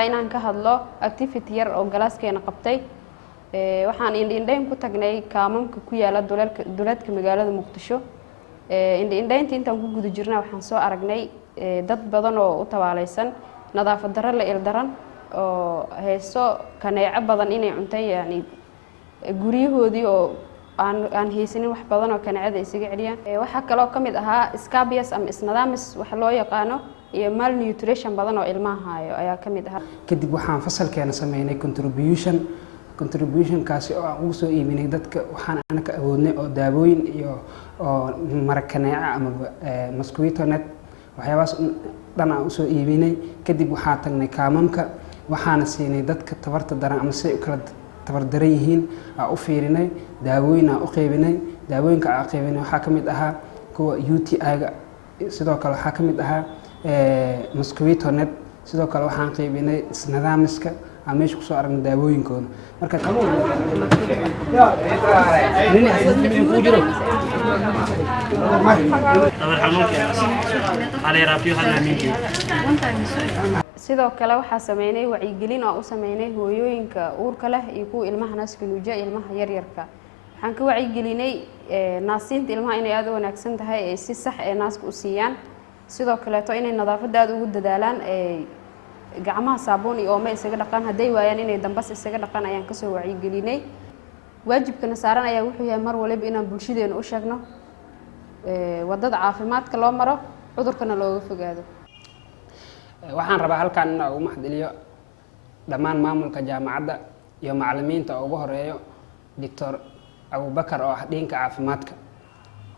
rabaa inaan ka hadlo activity yar oo galaaskeena qabtay waxaan indhayn ku tagnay kaamamka ku yaala duleedka magaalada Muqdisho indhaynta intaan ku guda jirnaa waxaan soo aragnay dad badan oo u tabaalaysan nadaafad darro la ildaran oo heeso kaneeco badan inay cuntay yani guriyahoodii oo aan haysanin wax badan oo kaneecada isaga celiyaan waxa kale oo kamid ahaa scabies ama isnadaamis wax loo yaqaano iyo malnutrition badan oo ilmaha hayo ayaa kamid ahaa kadib waxaan fasalkeena sameynay contribution kaasi oo aan ugu soo iibinay dadka waxaan ana ka awoodnay oo daawooyin iyo oo marakaneeca ama mosquito net waxyaabaas dhan aan u soo iibinay kadib waxaan tagnay kaamamka waxaana siinay dadka tabarta daran ama si kala tabar daran yihiin aan u fiirinay daawooyin aan u qaybinay daawooyinka aan qaybinay waxaa kamid ahaa kuwa UTI-ga sidoo kale waxaa kamid ahaa mosquito net sidoo kale waxaan qaybinay isnadaamiska aan meesha ku soo aragnay daawooyinkooda marka sidoo kale waxaa sameynay wacyigelin oo u sameynay hooyooyinka uurka leh iyo kuwa ilmaha naaska nuujiya ilmaha yaryarka waxaan ka wacyigelinay naasiinta ilmaha inay aad u wanaagsan tahay ay si sax ee naaska u siiyaan sidoo kale to inay nadaafadda aad ugu dadaalaan gacmaha saabuun iyo ooma isaga dhaqaan haday waayaan inay dambas isaga dhaqaan ayaan ka soo wacyigelinay waajibkana saaran ayaa wuxuu yahay mar waliba inaan bulshadeena u sheegno wadada caafimaadka loo maro cudurkana looga fogaado waxaan rabaa halkaan inaan ugu mahadceliyo dhammaan maamulka jaamacadda iyo macallimiinta ugu horeeyo Dr. Abubakar oo ah dhanka caafimaadka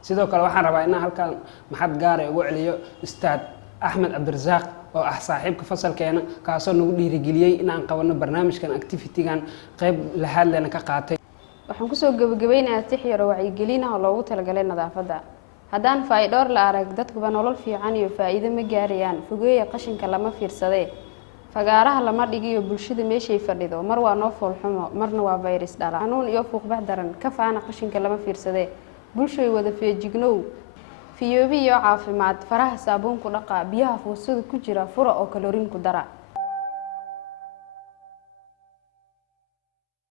sidoo kale waxaan rabaa inaan halkaan maxad gaar ah ugu celiyo Ustaad Axmed Abdirasaaq oo ah saaxiibka fasalkeena kaasoo nagu dhiirigeliyay inaan qabano barnaamijkan activity-gan qayb la hadlana ka qaatay waxaan ku soo gabagabeynayaa tixyaro wacyigelin ah oo loogu talagalay nadaafadda haddaan faa'iido la arag dadkuba nolol fiican iyo faa'iido ma gaarayaan fogeeya qashinka lama fiirsadee fagaaraha lama dhigiyo bulshada meeshay fadhido mar waa noo foolxumo marna waa virus dhala xanuun iyo fuuqbax daran ka faana qashinka lama fiirsadee bulshay wada feejignow fiyoobi iyo caafimaad faraha saabuun ku dhaqa biyaha fuusada ku jira fura oo kaloriin ku dara